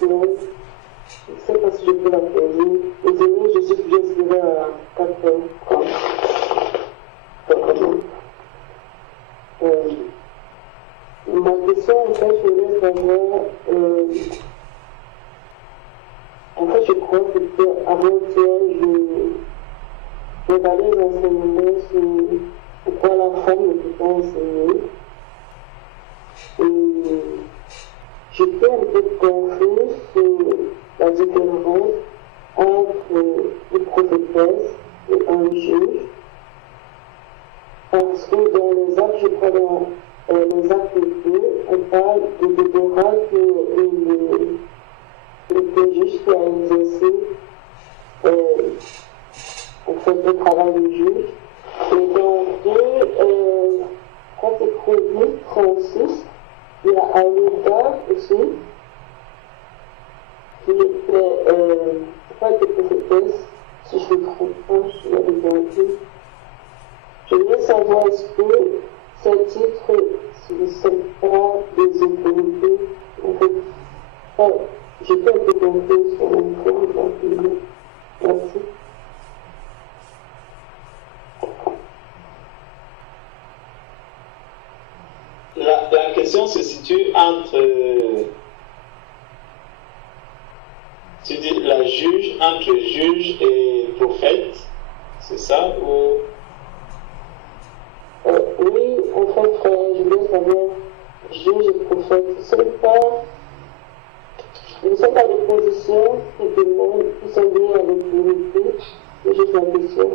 semaines. Je ne sais pas si je peux la payer. Désolée, je suis plus inspirée à 4h30. Ma question, en fait, je voulais savoir, en fait, je crois que avant-hier, je regardais les enseignements sur pourquoi la femme ne peut pas enseigner. Et j'étais un peu confuse sur la différence entre une prophétesse et un juge. Parce que dans les actes, je crois dans les actes 2, on parle de Déborah qui était juge qui a exercé en fait le travail de juge. Et dans 2, quand c'est Chronique 36, il y a Aouda aussi, qui était pas de prophétesse, si je me trompe pas, je l'avais compris. Je voulais savoir est-ce que ces titres ne sont pas des autorités. En fait, j'étais un peu confuse sur mon point, donc merci. La question se situe entre, tu dis la juge, entre juge et prophète, c'est ça ou... Oui, en fait, je voulais savoir, juge et prophète, ce ne sont pas des positions qui sont liées avec l'unité, c'est juste la question.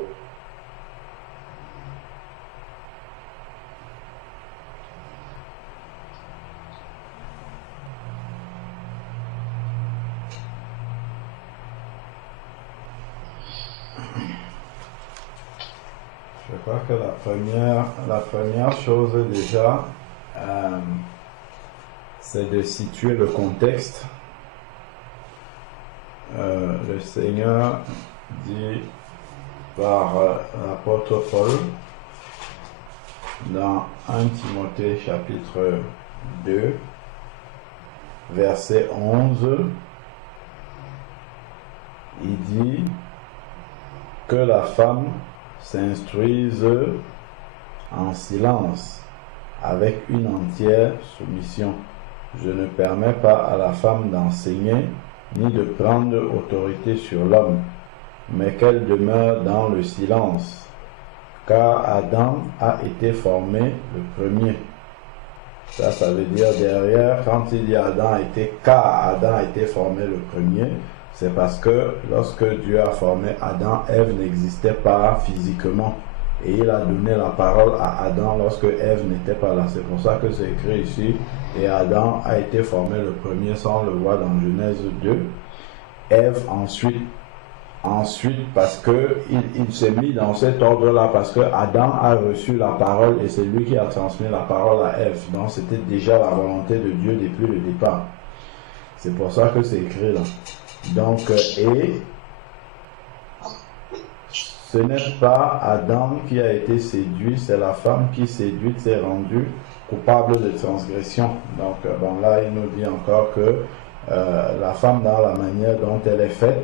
Je crois que la première chose déjà, c'est de situer le contexte. Le Seigneur dit par l'apôtre Paul dans 1 Timothée chapitre 2, verset 11, il dit que la femme s'instruise en silence avec une entière soumission. Je ne permets pas à la femme d'enseigner ni de prendre autorité sur l'homme, mais qu'elle demeure dans le silence, car Adam a été formé le premier. Ça veut dire derrière, quand il dit Adam a été formé le premier, c'est parce que lorsque Dieu a formé Adam, Ève n'existait pas physiquement. Et il a donné la parole à Adam lorsque Ève n'était pas là. C'est pour ça que c'est écrit ici. Et Adam a été formé le premier, ça on le voit dans Genèse 2. Ève ensuite parce que il s'est mis dans cet ordre-là, parce que Adam a reçu la parole et c'est lui qui a transmis la parole à Ève. Donc c'était déjà la volonté de Dieu depuis le départ. C'est pour ça que c'est écrit là. Donc, et ce n'est pas Adam qui a été séduit, c'est la femme qui séduite s'est rendue coupable de transgression. Donc, bon, là, il nous dit encore que la femme, dans la manière dont elle est faite,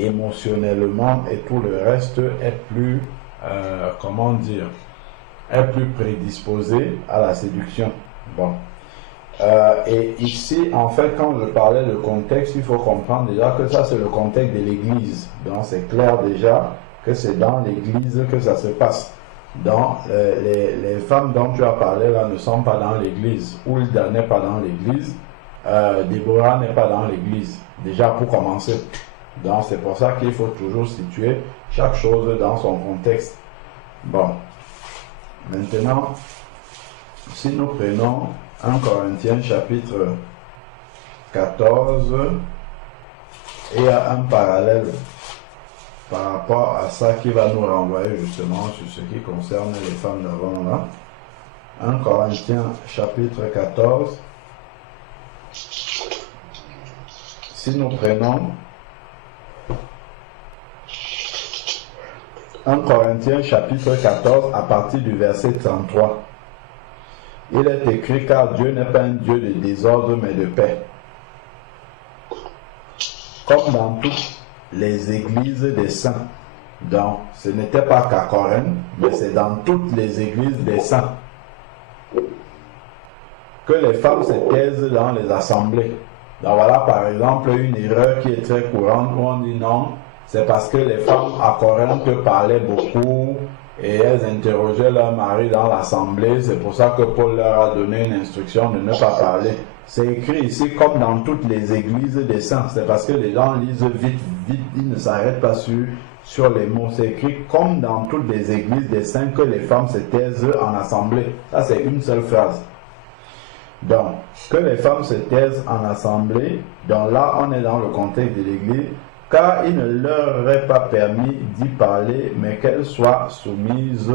émotionnellement et tout le reste, est plus, est plus prédisposée à la séduction. Bon. Et ici, en fait, quand je parlais de contexte, il faut comprendre déjà que ça, c'est le contexte de l'église. Donc, c'est clair déjà que c'est dans l'église que ça se passe. Donc, les femmes dont tu as parlé là ne sont pas dans l'église. Hulda n'est pas dans l'église. Déborah n'est pas dans l'église. Déjà, pour commencer. Donc, c'est pour ça qu'il faut toujours situer chaque chose dans son contexte. Bon. Maintenant, si nous prenons 1 Corinthiens chapitre 14, et il y a un parallèle par rapport à ça qui va nous renvoyer justement sur ce qui concerne les femmes d'avant là. 1 Corinthiens chapitre 14. Si nous prenons 1 Corinthiens chapitre 14 à partir du verset 33. Il est écrit car Dieu n'est pas un Dieu de désordre mais de paix. comme dans toutes les églises des saints. Donc, ce n'était pas qu'à Corinthe, mais c'est dans toutes les églises des saints. Que les femmes se taisent dans les assemblées. Donc voilà par exemple une erreur qui est très courante où on dit non, c'est parce que les femmes à Corinthe parlaient beaucoup et elles interrogeaient leur mari dans l'assemblée, c'est pour ça que Paul leur a donné une instruction de ne pas parler. C'est écrit ici comme dans toutes les églises des saints, c'est parce que les gens lisent vite, ils ne s'arrêtent pas sur les mots. C'est écrit comme dans toutes les églises des saints que les femmes se taisent en assemblée. Ça c'est une seule phrase. Donc, que les femmes se taisent en assemblée, donc là on est dans le contexte de l'église, car il ne leur est pas permis d'y parler, mais qu'elles soient soumises,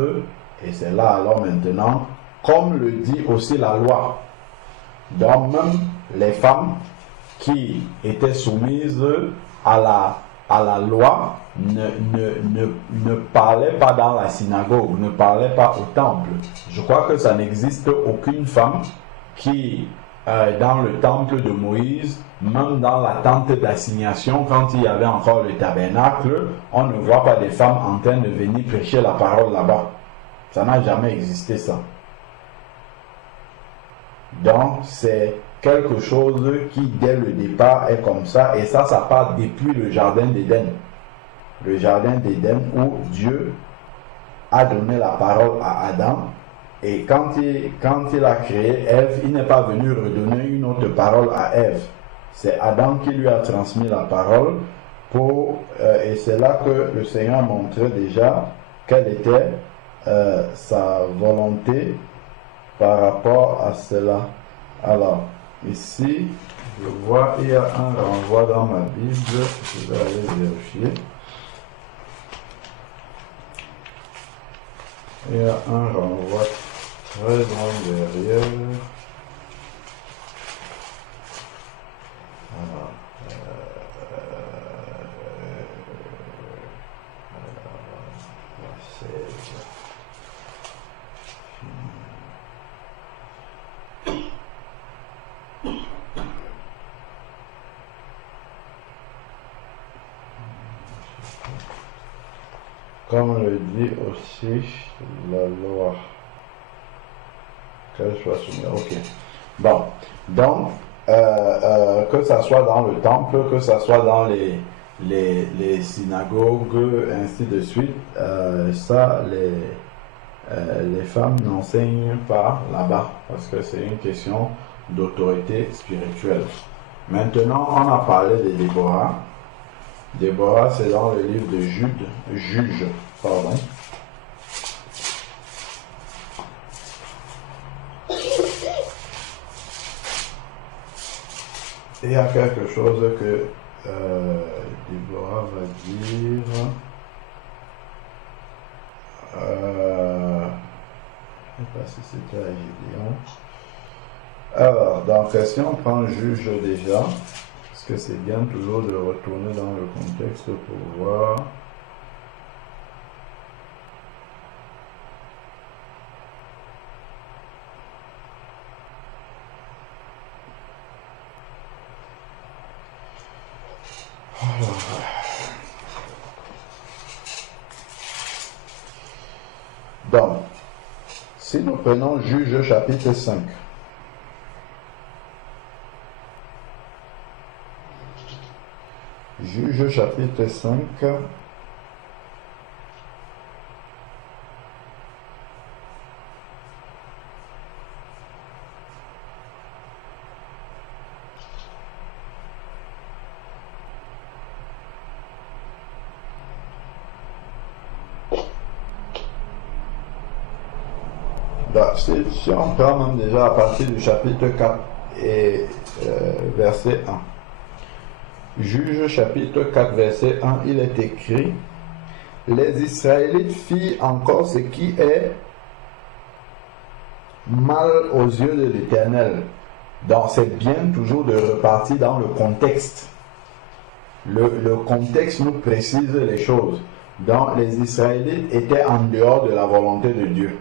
et c'est là alors maintenant, comme le dit aussi la loi. Donc même les femmes qui étaient soumises à la loi ne parlaient pas dans la synagogue, ne parlaient pas au temple. Je crois que ça n'existe aucune femme qui, dans le temple de Moïse, même dans la tente d'assignation, quand il y avait encore le tabernacle, on ne voit pas des femmes en train de venir prêcher la parole là-bas. Ça n'a jamais existé, ça. Donc, c'est quelque chose qui, dès le départ, est comme ça, et ça part depuis le jardin d'Éden. Le jardin d'Éden où Dieu a donné la parole à Adam. Et quand il a créé Ève, il n'est pas venu redonner une autre parole à Ève. C'est Adam qui lui a transmis la parole et c'est là que le Seigneur montrait déjà quelle était sa volonté par rapport à cela. Alors, ici, je vois, il y a un renvoi dans ma Bible, je vais aller vérifier. Il y a un renvoi très loin derrière. Alors, comme le dit aussi la loi. Qu'elle soit soumise. Ok. Bon. Donc, que ça soit dans le temple, que ça soit dans les synagogues, ainsi de suite, ça, les femmes n'enseignent pas là-bas, parce que c'est une question d'autorité spirituelle. Maintenant, on a parlé de Déborah. Déborah, c'est dans le livre de Juge. Pardon. Il y a quelque chose que Déborah va dire. Je ne sais pas si c'était à Gédéon. Alors, donc, si on prend Juge déjà, parce que c'est bien toujours de retourner dans le contexte pour voir. Donc, si nous prenons Juge chapitre 5, Juge chapitre 5, si on prend même déjà à partir du chapitre 4 et verset 1. Juge chapitre 4 verset 1, il est écrit: les Israélites firent encore ce qui est mal aux yeux de l'Éternel. Donc c'est bien toujours de repartir dans le contexte. Le contexte nous précise les choses. Donc les Israélites étaient en dehors de la volonté de Dieu.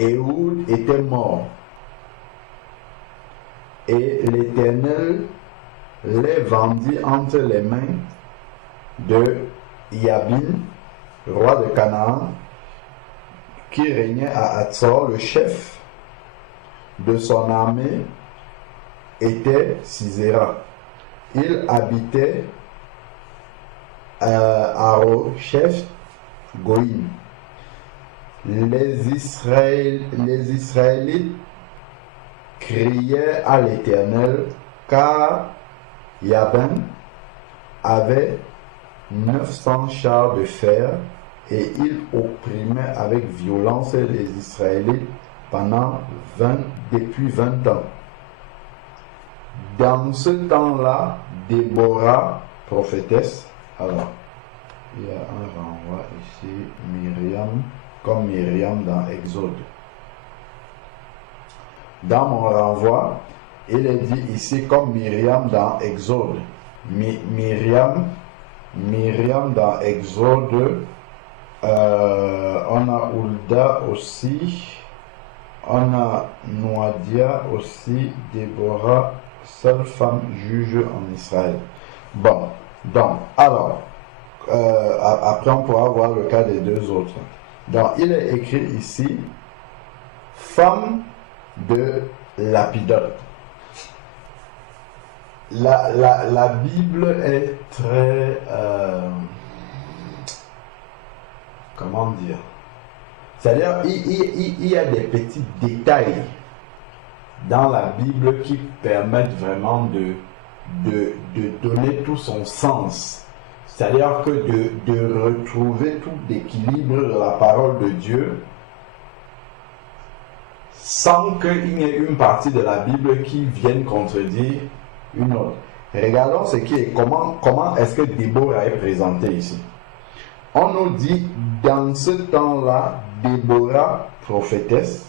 Éhoud était mort. Et l'Éternel les vendit entre les mains de Yabin, roi de Canaan, qui régnait à Hatzor. Le chef de son armée était Sisera. Il habitait à Rochef Goïm. Les Israélites criaient à l'Éternel, car Yabin avait 900 chars de fer, et il opprimait avec violence les Israélites depuis 20 ans. Dans ce temps-là, Déborah, prophétesse, alors, il y a un renvoi ici, Myriam, comme Myriam dans Exode. Dans mon renvoi, il est dit ici comme Myriam dans Exode. Myriam dans Exode, on a Hulda aussi, on a Noadia aussi, Déborah, seule femme juge en Israël. Bon, donc, alors, après on pourra voir le cas des deux autres. Donc, il est écrit ici, femme de Lapidote. La Bible est très... comment dire? C'est-à-dire, il y a des petits détails dans la Bible qui permettent vraiment de donner tout son sens. C'est-à-dire que de retrouver tout l'équilibre de la parole de Dieu sans qu'il n'y ait une partie de la Bible qui vienne contredire une autre. Regardons ce qui est, comment est-ce que Déborah est présentée ici. On nous dit, dans ce temps-là, Déborah, prophétesse,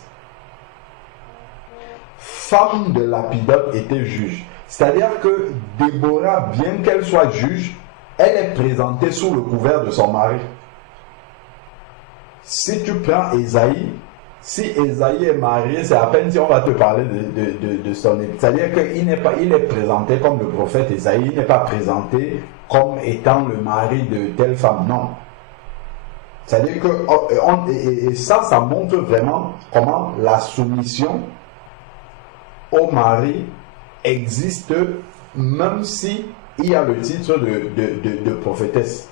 femme de Lapidote, était juge. C'est-à-dire que Déborah, bien qu'elle soit juge, elle est présentée sous le couvert de son mari. Si tu prends Ésaïe, si Ésaïe est marié, c'est à peine si on va te parler de son époux. C'est-à-dire qu'il est présenté comme le prophète Ésaïe, il n'est pas présenté comme étant le mari de telle femme, non. C'est-à-dire que ça montre vraiment comment la soumission au mari existe, même si il y a le titre de prophétesse.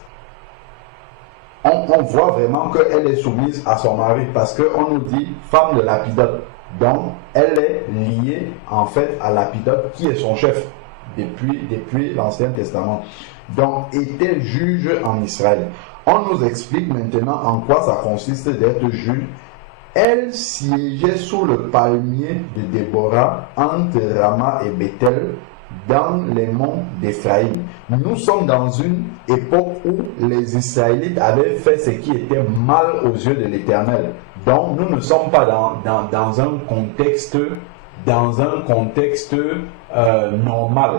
On voit vraiment qu'elle est soumise à son mari, parce qu'on nous dit femme de Lapidote. Donc, elle est liée en fait à Lapidote, qui est son chef depuis l'Ancien Testament. Donc, était juge en Israël. On nous explique maintenant en quoi ça consiste d'être juge. Elle siégeait sous le palmier de Déborah entre Rama et Bethel, dans les monts d'Éphraïm. Nous sommes dans une époque où les Israélites avaient fait ce qui était mal aux yeux de l'Éternel. Donc nous ne sommes pas dans un contexte normal.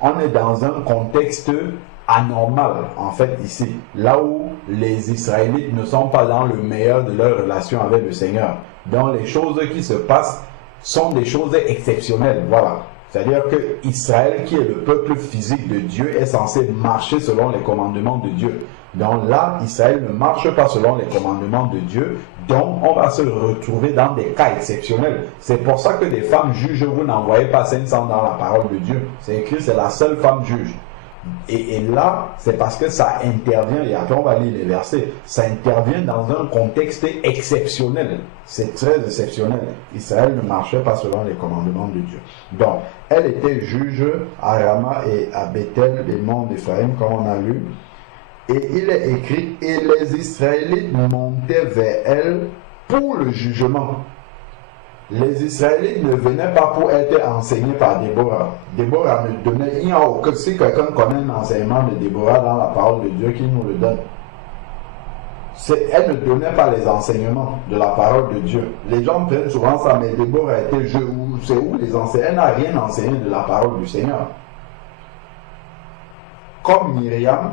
On est dans un contexte anormal en fait ici, là où les Israélites ne sont pas dans le meilleur de leur relation avec le Seigneur. Donc les choses qui se passent sont des choses exceptionnelles, voilà. C'est-à-dire que Israël, qui est le peuple physique de Dieu, est censé marcher selon les commandements de Dieu. Donc là, Israël ne marche pas selon les commandements de Dieu. Donc on va se retrouver dans des cas exceptionnels. C'est pour ça que des femmes juges, vous n'envoyez pas 500 dans la parole de Dieu. C'est écrit, c'est la seule femme juge. Et là, c'est parce que ça intervient, et après on va lire les versets, ça intervient dans un contexte exceptionnel. C'est très exceptionnel. Israël ne marchait pas selon les commandements de Dieu. Donc, elle était juge à Rama et à Bethel, les monts d'Éphraïm, comme on a lu. Et il est écrit, et les Israélites montaient vers elle pour le jugement. Les Israélites ne venaient pas pour être enseignés par Déborah. Déborah ne donnait, il n'y a aucun, si quelqu'un connaît un enseignement de Déborah dans la parole de Dieu, qu'il nous le donne. Elle ne donnait pas les enseignements de la parole de Dieu. Les gens prennent souvent ça, mais Déborah était juge, c'est où les enseignants? Elle n'a rien enseigné de la parole du Seigneur. Comme Myriam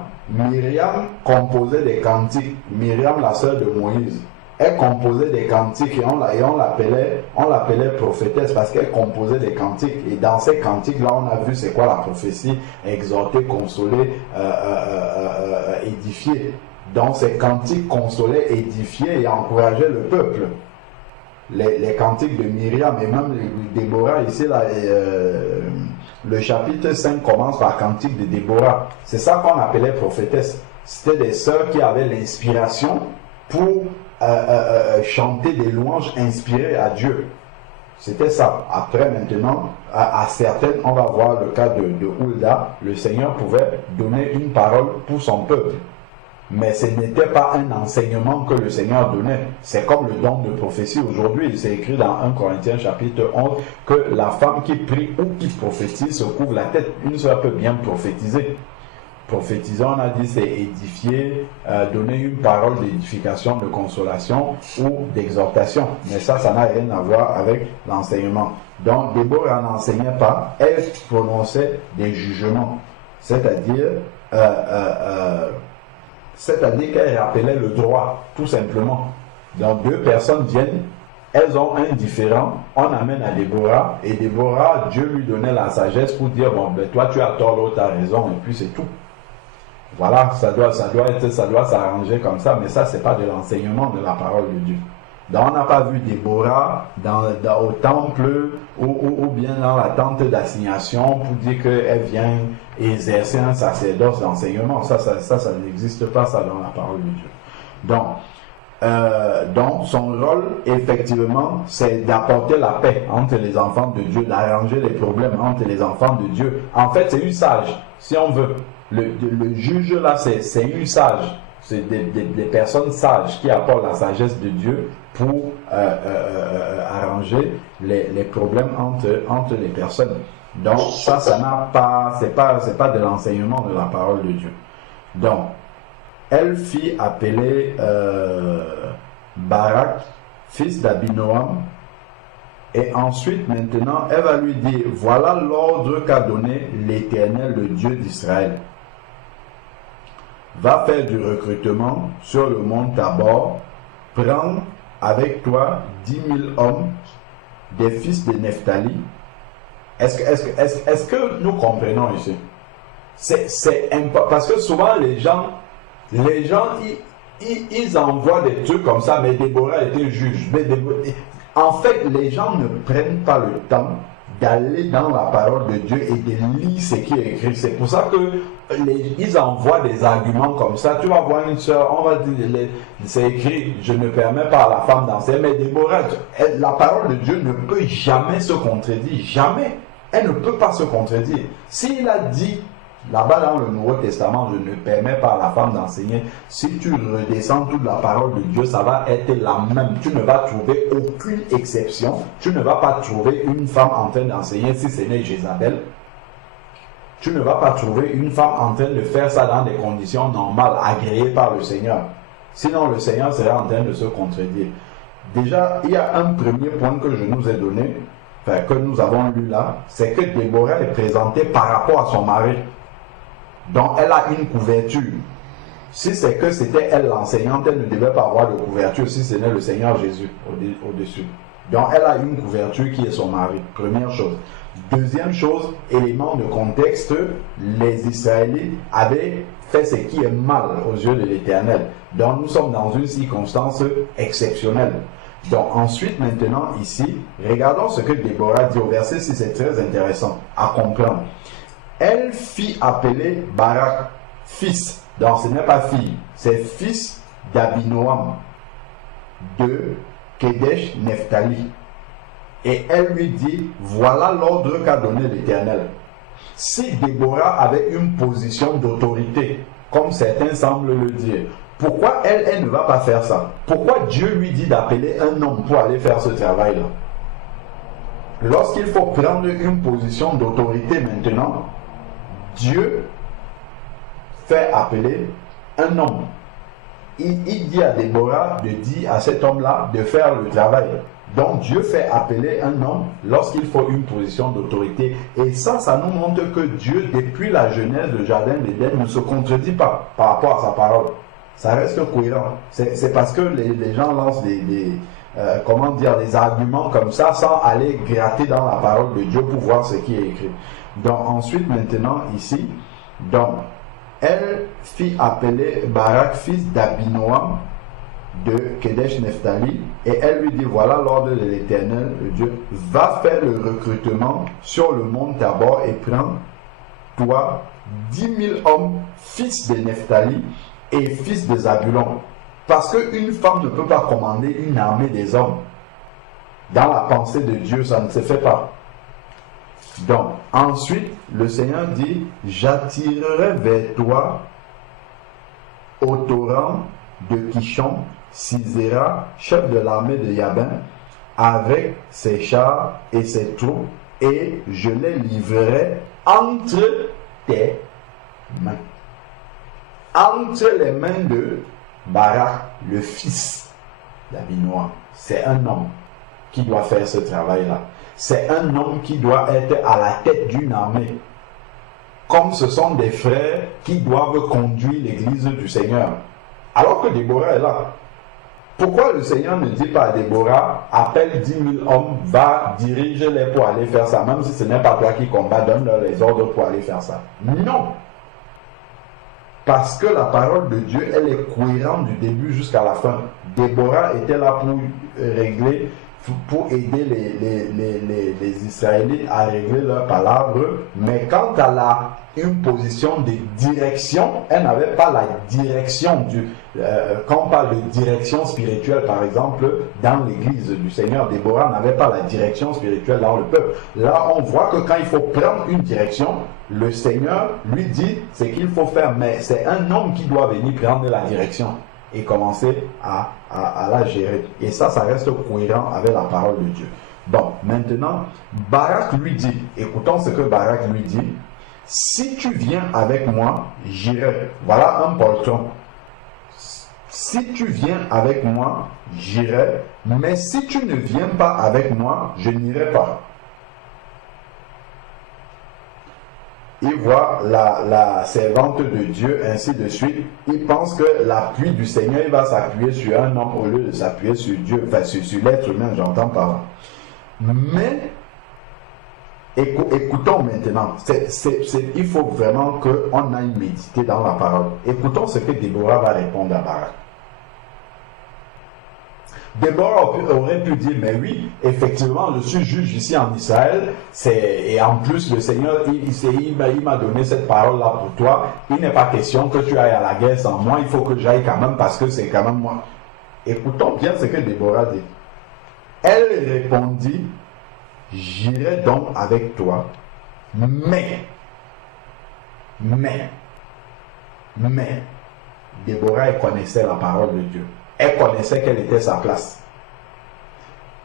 composait des cantiques. Myriam, la sœur de Moïse, Elle composait des cantiques et on l'appelait prophétesse parce qu'elle composait des cantiques. Et dans ces cantiques-là, on a vu c'est quoi la prophétie: exhorter, consoler, édifier. Donc ces cantiques consolaient, édifiaient et encourageaient le peuple. Les cantiques de Myriam et même Déborah, ici, là, le chapitre 5 commence par cantique de Déborah. C'est ça qu'on appelait prophétesse. C'était des sœurs qui avaient l'inspiration pour chanter des louanges inspirées à Dieu. C'était ça. Après, maintenant, à certaines, on va voir le cas de Hulda, le Seigneur pouvait donner une parole pour son peuple. Mais ce n'était pas un enseignement que le Seigneur donnait. C'est comme le don de prophétie aujourd'hui. C'est écrit dans 1 Corinthiens chapitre 11 que la femme qui prie ou qui prophétise se couvre la tête. Une sœur peut bien prophétiser. Prophétiser, on a dit, c'est édifier, donner une parole d'édification, de consolation ou d'exhortation. Mais ça n'a rien à voir avec l'enseignement. Donc, Déborah n'enseignait pas, elle prononçait des jugements. C'est-à-dire qu'elle rappelait le droit, tout simplement. Donc, deux personnes viennent, elles ont un différend, on amène à Déborah, et Déborah, Dieu lui donnait la sagesse pour dire, bon, ben, toi tu as tort, l'autre a raison, et puis c'est tout. Voilà, ça doit s'arranger comme ça, mais ça, c'est pas de l'enseignement de la parole de Dieu. Donc, on n'a pas vu Déborah au temple ou bien dans la tente d'assignation pour dire qu'elle vient exercer un sacerdoce d'enseignement. Ça n'existe pas, ça, dans la parole de Dieu. Donc, son rôle, effectivement, c'est d'apporter la paix entre les enfants de Dieu, d'arranger les problèmes entre les enfants de Dieu. En fait, c'est une sage, si on veut. Le juge, là, c'est une sage. C'est des personnes sages qui apportent la sagesse de Dieu pour arranger les problèmes entre les personnes. Donc, c'est pas de l'enseignement de la parole de Dieu. Donc, elle fit appeler Barak, fils d'Abinoam, et ensuite, maintenant, elle va lui dire, voilà l'ordre qu'a donné l'Éternel, le Dieu d'Israël. Va faire du recrutement sur le mont Tabor, prends avec toi 10 000 hommes, des fils de Nephtali. Est-ce que nous comprenons ici? C'est important, parce que souvent les gens ils envoient des trucs comme ça, mais Déborah était juge. En fait, les gens ne prennent pas le temps d'aller dans la parole de Dieu et de lire ce qui est écrit. C'est pour ça que ils envoient des arguments comme ça. Tu vas voir une soeur, on va dire, c'est écrit, je ne permets pas à la femme d'enseigner, mais Déborah, la parole de Dieu ne peut jamais se contredire, jamais. Elle ne peut pas se contredire. S'il a dit, là-bas dans le Nouveau Testament, je ne permets pas à la femme d'enseigner, si tu redescends toute la parole de Dieu, ça va être la même. Tu ne vas trouver aucune exception. Tu ne vas pas trouver une femme en train d'enseigner si ce n'est Jézabel. Tu ne vas pas trouver une femme en train de faire ça dans des conditions normales, agréées par le Seigneur. Sinon, le Seigneur serait en train de se contredire. Déjà, il y a un premier point que je nous ai donné, que nous avons lu là, c'est que Déborah est présentée par rapport à son mari. Donc, elle a une couverture. Si c'est que c'était elle l'enseignante, elle ne devait pas avoir de couverture si ce n'est le Seigneur Jésus au-dessus. Donc, elle a une couverture qui est son mari. Première chose. Deuxième chose, élément de contexte, les Israélites avaient fait ce qui est mal aux yeux de l'Éternel. Donc, nous sommes dans une circonstance exceptionnelle. Donc, ensuite, maintenant, ici, regardons ce que Déborah dit au verset 6, c'est très intéressant à comprendre. Elle fit appeler Barak, fils. Donc, ce n'est pas fille, c'est fils d'Abinoam, de Kedesh Nephtali. Et elle lui dit, voilà l'ordre qu'a donné l'Éternel. Si Déborah avait une position d'autorité, comme certains semblent le dire, pourquoi elle ne va pas faire ça? Pourquoi Dieu lui dit d'appeler un homme pour aller faire ce travail-là? Lorsqu'il faut prendre une position d'autorité maintenant, Dieu fait appeler un homme. Il dit à Déborah de dire à cet homme-là de faire le travail. Donc Dieu fait appeler un homme lorsqu'il faut une position d'autorité. Et ça nous montre que Dieu, depuis la genèse du jardin d'Éden, ne se contredit pas par rapport à sa parole. Ça reste cohérent. C'est parce que les gens lancent des arguments comme ça sans aller gratter dans la parole de Dieu pour voir ce qui est écrit. Donc ensuite, maintenant, ici, donc, elle fit appeler Barak, fils d'Abinoam, de Kedesh Nephtali, et elle lui dit, voilà l'ordre de l'Éternel, le Dieu, va faire le recrutement sur le mont Tabor et prends toi 10 000 hommes, fils de Nephtali et fils de Zabulon. Parce qu'une femme ne peut pas commander une armée des hommes. Dans la pensée de Dieu, ça ne se fait pas. Donc, ensuite, le Seigneur dit, j'attirerai vers toi au torrent de Kishon, Sisera, chef de l'armée de Yabin, avec ses chars et ses troupes, et je les livrerai entre tes mains. Entre les mains de Barak, le fils d'Abinoam. C'est un homme qui doit faire ce travail-là. C'est un homme qui doit être à la tête d'une armée. Comme ce sont des frères qui doivent conduire l'église du Seigneur. Alors que Déborah est là. Pourquoi le Seigneur ne dit pas à Déborah, appelle 10 000 hommes, va, dirige-les pour aller faire ça, même si ce n'est pas toi qui combats, donne-leur les ordres pour aller faire ça. Non. Parce que la parole de Dieu, elle est cohérente du début jusqu'à la fin. Déborah était là pour régler, pour aider les Israélites à régler leurs palabres, mais quand elle a une position de direction, elle n'avait pas la direction quand on parle de direction spirituelle, par exemple, dans l'église du Seigneur, Déborah n'avait pas la direction spirituelle dans le peuple. Là, on voit que quand il faut prendre une direction, le Seigneur lui dit ce qu'il faut faire, mais c'est un homme qui doit venir prendre la direction et commencer à la gérer. Et ça reste cohérent avec la parole de Dieu. Bon, maintenant, Barak lui dit, écoutons ce que Barak lui dit, si tu viens avec moi, j'irai. Voilà un poltron. Si tu viens avec moi, j'irai, mais si tu ne viens pas avec moi, je n'irai pas. Il voit la servante de Dieu, ainsi de suite. Il pense que l'appui du Seigneur, il va s'appuyer sur un homme au lieu de s'appuyer sur Dieu, enfin sur l'être humain, j'entends par là. Mais, écoutons maintenant, il faut vraiment qu'on aille méditer dans la parole. Écoutons ce que Déborah va répondre à Barak. Déborah aurait pu dire, mais oui, effectivement, je suis juge ici en Israël, et en plus le Seigneur, il m'a donné cette parole-là pour toi, il n'est pas question que tu ailles à la guerre sans moi, il faut que j'aille quand même parce que c'est quand même moi. Écoutons bien ce que Déborah dit. Elle répondit, j'irai donc avec toi, mais, Déborah, elle connaissait la parole de Dieu. Elle connaissait quelle était sa place.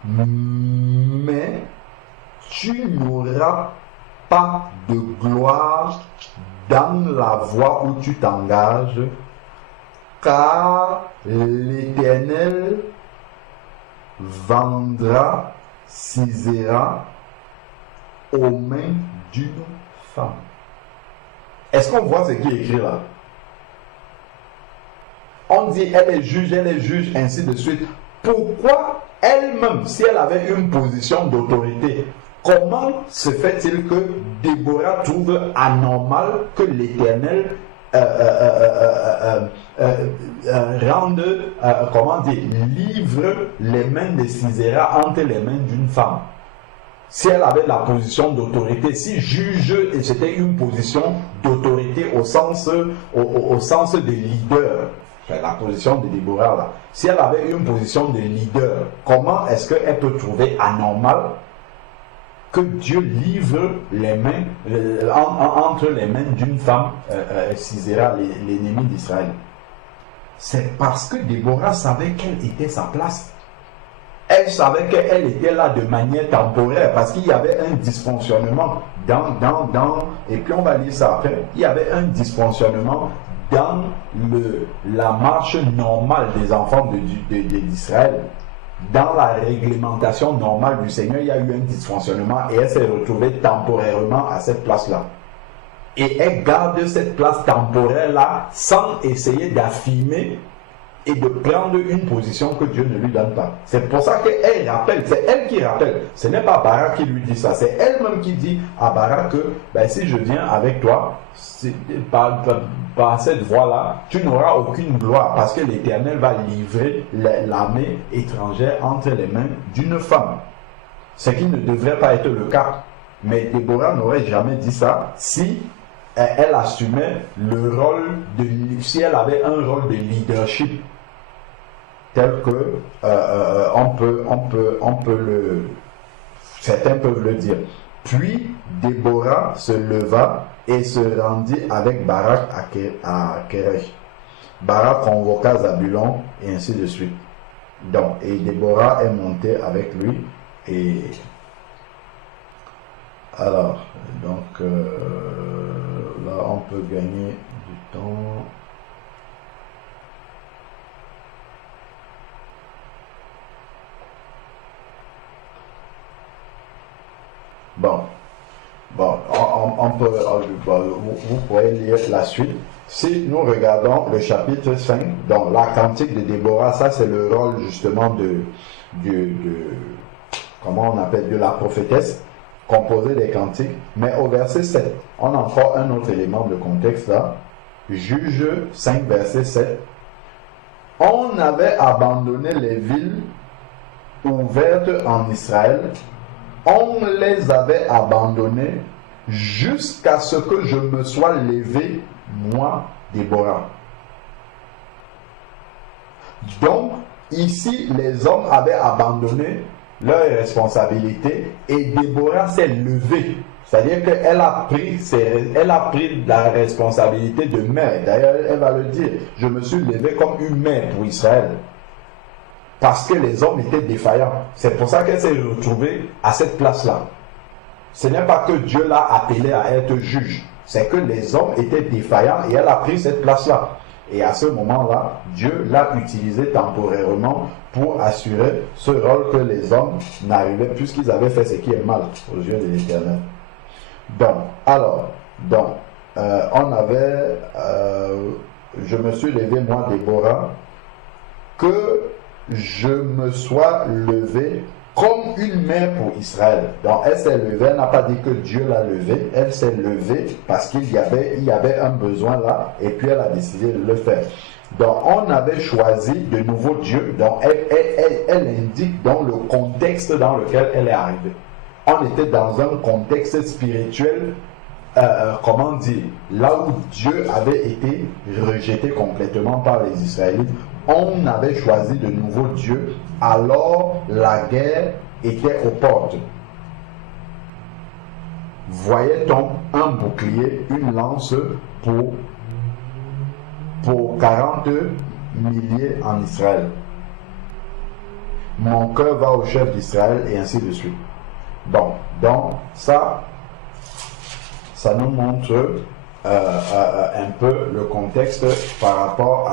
Mais tu n'auras pas de gloire dans la voie où tu t'engages, car l'Éternel vendra Sisera aux mains d'une femme. Est-ce qu'on voit ce qui est écrit là? On dit elle est juge, ainsi de suite. Pourquoi elle-même, si elle avait une position d'autorité, comment se fait-il que Déborah trouve anormal que l'Éternel livre les mains de Sisera entre les mains d'une femme? Si elle avait la position d'autorité, si juge, et c'était une position d'autorité au sens de leader, la position de Déborah là. Si elle avait une position de leader, comment est-ce qu'elle peut trouver anormal que Dieu livre les mains entre les mains d'une femme, Sisera, l'ennemi d'Israël? C'est parce que Déborah savait quelle était sa place. Elle savait qu'elle était là de manière temporaire parce qu'il y avait un dysfonctionnement et puis on va lire ça après, il y avait un dysfonctionnement dans la marche normale des enfants d'Israël. Dans la réglementation normale du Seigneur, il y a eu un dysfonctionnement et elle s'est retrouvée temporairement à cette place-là. Et elle garde cette place temporaire-là sans essayer d'affirmer et de prendre une position que Dieu ne lui donne pas. C'est pour ça qu'elle rappelle, c'est elle qui rappelle. Ce n'est pas Barak qui lui dit ça, c'est elle-même qui dit à Barak que si je viens avec toi, par cette voie-là, tu n'auras aucune gloire parce que l'Éternel va livrer l'armée étrangère entre les mains d'une femme. Ce qui ne devrait pas être le cas. Mais Déborah n'aurait jamais dit ça si elle assumait le rôle si elle avait un rôle de leadership tel que certains peuvent le dire. Puis Déborah se leva et se rendit avec Barak à Kéresh. Barak convoqua Zabulon et ainsi de suite. Donc, et Déborah est montée avec lui et alors, donc là on peut gagner du temps. Bon, on peut, vous pourrez lire la suite. Si nous regardons le chapitre 5, donc la cantique de Déborah, ça c'est le rôle justement de comment on appelle, de la prophétesse, composer des cantiques. Mais au verset 7, on a encore un autre élément de contexte là. Juge 5, verset 7. On avait abandonné les villes ouvertes en Israël. On les avait abandonnées jusqu'à ce que je me sois levé, moi, Déborah. Donc, ici, les hommes avaient abandonné leurs responsabilités et Déborah s'est levée. C'est-à-dire qu'elle a pris la responsabilité de mère. D'ailleurs, elle va le dire. Je me suis levé comme une mère pour Israël. Parce que les hommes étaient défaillants. C'est pour ça qu'elle s'est retrouvée à cette place-là. Ce n'est pas que Dieu l'a appelée à être juge. C'est que les hommes étaient défaillants et elle a pris cette place-là. Et à ce moment-là, Dieu l'a utilisé temporairement pour assurer ce rôle que les hommes n'arrivaient, puisqu'ils avaient fait ce qui est mal aux yeux de l'Éternel. Donc, on avait, je me suis levé, moi, Déborah, que je me sois levé comme une mère pour Israël. Donc elle s'est levée, elle n'a pas dit que Dieu l'a levée, elle s'est levée parce qu'il y avait un besoin là, et puis elle a décidé de le faire. Donc on avait choisi de nouveau Dieu, donc elle indique dans le contexte dans lequel elle est arrivée. On était dans un contexte spirituel, comment dire, là où Dieu avait été rejeté complètement par les Israélites. On avait choisi de nouveau Dieu, alors la guerre était aux portes. Voyait-on un bouclier, une lance pour 40 milliers en Israël. Mon cœur va au chef d'Israël et ainsi de suite. Bon, donc ça nous montre un peu le contexte par rapport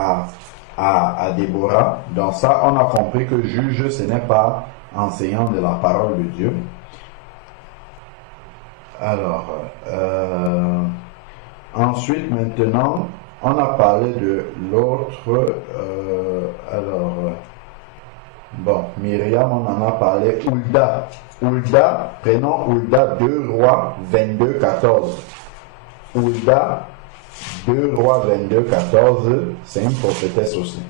à Déborah. Dans ça, on a compris que juge, ce n'est pas enseignant de la parole de Dieu. Alors, ensuite, maintenant, on a parlé de l'autre. Myriam, on en a parlé. Hulda, prénom Hulda, 2 Rois 22, 14. Hulda, 2 Rois 22, 14, c'est une prophétesse aussi.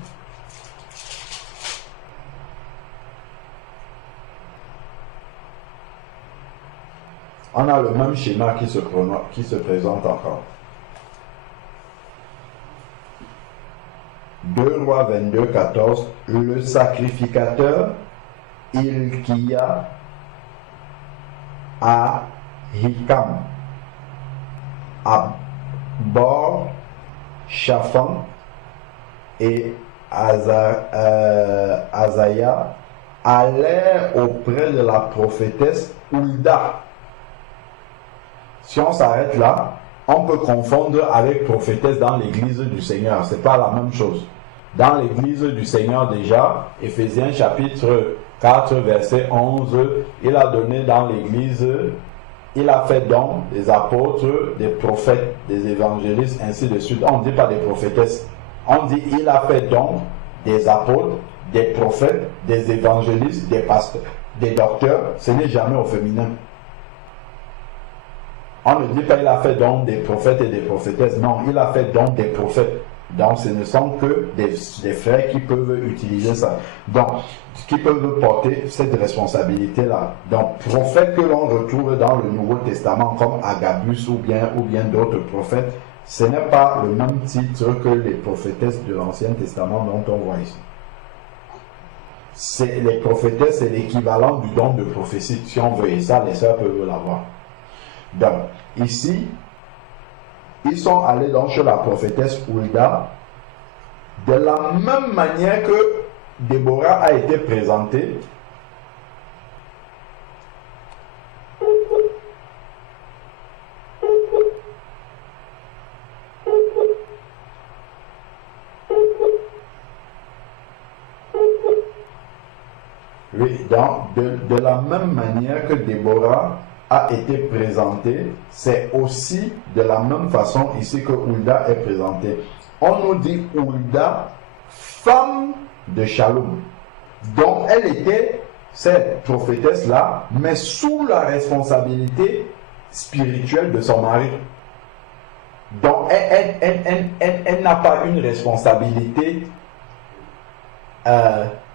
On a le même schéma qui se présente encore. 2 Rois 22, 14, le sacrificateur Hilkia à Hikam, à Bor, Shaphan et Azaya allèrent auprès de la prophétesse Hulda. Si on s'arrête là, on peut confondre avec prophétesse dans l'église du Seigneur. C'est pas la même chose. Dans l'église du Seigneur déjà, Éphésiens chapitre 4, verset 11, il a donné dans l'église il a fait don des apôtres, des prophètes, des évangélistes, ainsi de suite. On ne dit pas des prophétesses. On dit il a fait don des apôtres, des prophètes, des évangélistes, des pasteurs, des docteurs. Ce n'est jamais au féminin. On ne dit pas il a fait don des prophètes et des prophétesses. Non, il a fait don des prophètes. Donc, ce ne sont que des frères qui peuvent utiliser ça. Donc, qui peuvent porter cette responsabilité-là. Donc, prophète que l'on retrouve dans le Nouveau Testament, comme Agabus ou bien d'autres prophètes, ce n'est pas le même titre que les prophétesses de l'Ancien Testament dont on voit ici. Les prophétesses, c'est l'équivalent du don de prophétie, si on veut, et ça, les sœurs peuvent l'avoir. Donc, ici, ils sont allés donc chez la prophétesse Hulda, de la même manière que Déborah a été présentée. Oui, donc, de la même manière que Déborah a été présentée, c'est aussi de la même façon ici que Hulda est présentée. On nous dit Hulda, femme de Shalom. Donc elle était, cette prophétesse-là, mais sous la responsabilité spirituelle de son mari. Donc elle n'a pas une responsabilité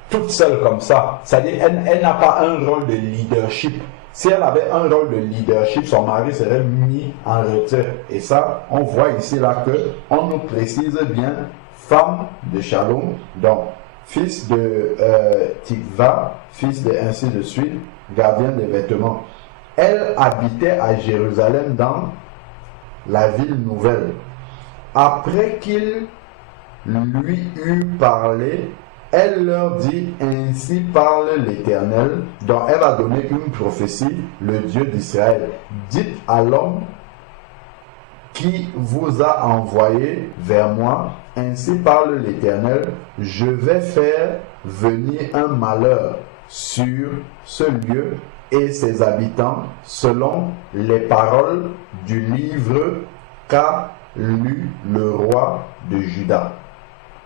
toute seule comme ça. C'est-à-dire elle n'a pas un rôle de leadership. Si elle avait un rôle de leadership, son mari serait mis en retrait. Et ça, on voit ici là que on nous précise bien femme de Shalom, donc fils de Tikva, fils de ainsi de suite, gardien des vêtements. Elle habitait à Jérusalem dans la ville nouvelle. Après qu'il lui eut parlé, elle leur dit, ainsi parle l'Éternel. Donc elle va donner une prophétie, le Dieu d'Israël. Dites à l'homme qui vous a envoyé vers moi, ainsi parle l'Éternel, je vais faire venir un malheur sur ce lieu et ses habitants, selon les paroles du livre qu'a lu le roi de Juda.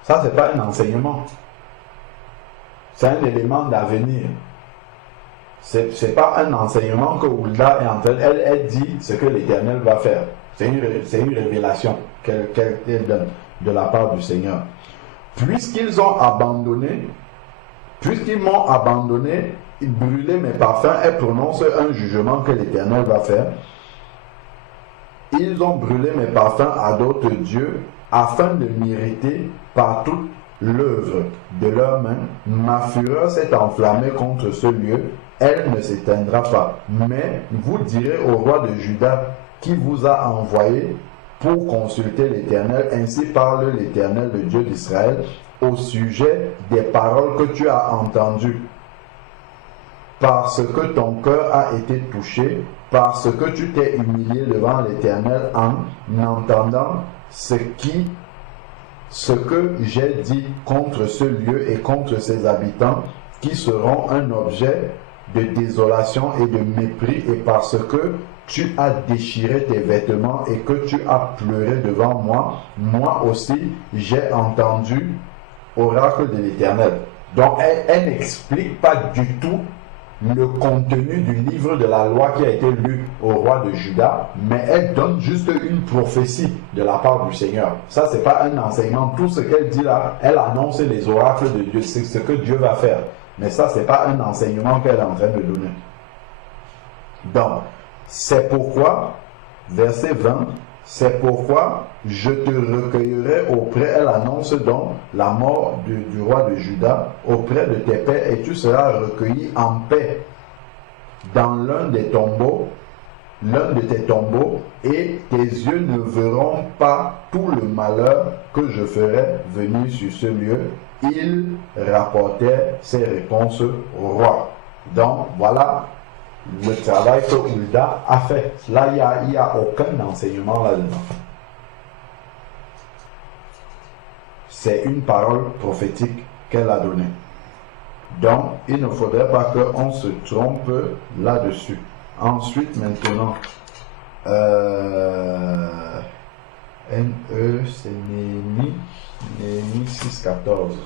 Ça, c'est pas un enseignement. C'est un élément d'avenir. C'est pas un enseignement que Hulda est en train. Elle dit ce que l'Éternel va faire. C'est une révélation qu'elle donne de la part du Seigneur. Puisqu'ils m'ont abandonné, brûlé mes parfums, elle prononce un jugement que l'Éternel va faire. Ils ont brûlé mes parfums à d'autres dieux afin de m'irriter par toute l'œuvre de leurs mains. Ma fureur s'est enflammée contre ce lieu, elle ne s'éteindra pas. Mais vous direz au roi de Juda qui vous a envoyé pour consulter l'Éternel, ainsi parle l'Éternel, le Dieu d'Israël, au sujet des paroles que tu as entendues. Parce que ton cœur a été touché, parce que tu t'es humilié devant l'Éternel en entendant ce que j'ai dit contre ce lieu et contre ses habitants, qui seront un objet de désolation et de mépris, et parce que tu as déchiré tes vêtements et que tu as pleuré devant moi, moi aussi j'ai entendu oracle de l'Éternel. Donc elle n'explique pas du tout le contenu du livre de la loi qui a été lu au roi de Juda, mais elle donne juste une prophétie de la part du Seigneur. Ça, c'est pas un enseignement. Tout ce qu'elle dit là, elle annonce les oracles de Dieu, c'est ce que Dieu va faire. Mais ça, c'est pas un enseignement qu'elle est en train de donner. Donc, c'est pourquoi, verset 20, c'est pourquoi je te recueillerai auprès, elle annonce donc la mort du roi de Juda, auprès de tes pères, et tu seras recueilli en paix dans l'un de tes tombeaux, et tes yeux ne verront pas tout le malheur que je ferai venir sur ce lieu. Il rapportait ses réponses au roi. Donc, voilà le travail que Hulda a fait. Là, il n'y a aucun enseignement là-dedans. C'est une parole prophétique qu'elle a donnée. Donc, il ne faudrait pas qu'on se trompe là-dessus. Ensuite, maintenant, NE, c'est Néhémie 6,14.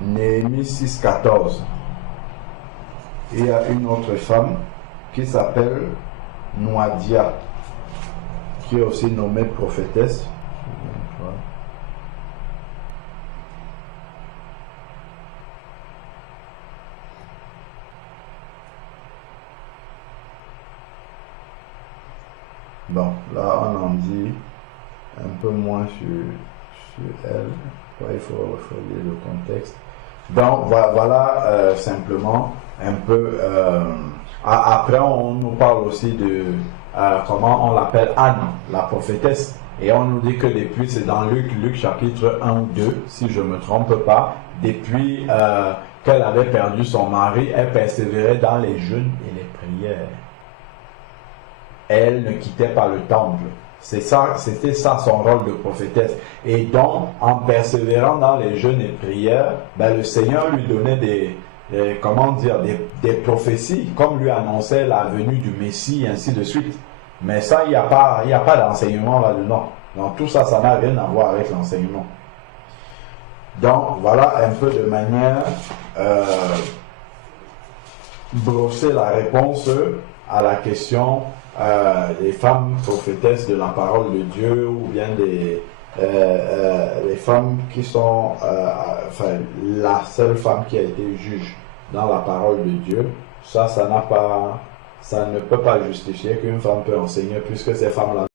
Néhémie 6,14. Et il y a une autre femme qui s'appelle Noadia, qui est aussi nommée prophétesse. Bon, là on en dit un peu moins sur elle. Ouais, il faut lire le contexte. Donc voilà simplement un peu. Après on nous parle aussi de comment on l'appelle Anne, la prophétesse. Et on nous dit que depuis, c'est dans Luc chapitre 1 ou 2, si je ne me trompe pas, depuis qu'elle avait perdu son mari, elle persévérait dans les jeûnes et les prières. Elle ne quittait pas le temple. C'était ça son rôle de prophétesse. Et donc, en persévérant dans les jeûnes et prières, le Seigneur lui donnait des prophéties, comme lui annonçait la venue du Messie, et ainsi de suite. Mais ça, il n'y a pas d'enseignement là-dedans. Donc tout ça, ça n'a rien à voir avec l'enseignement. Donc voilà un peu de manière brosser la réponse à la question des femmes prophétesses de la parole de Dieu, ou bien les femmes qui sont la seule femme qui a été juge dans la parole de Dieu. Ça ne peut pas justifier qu'une femme peut enseigner, puisque ces femmes-là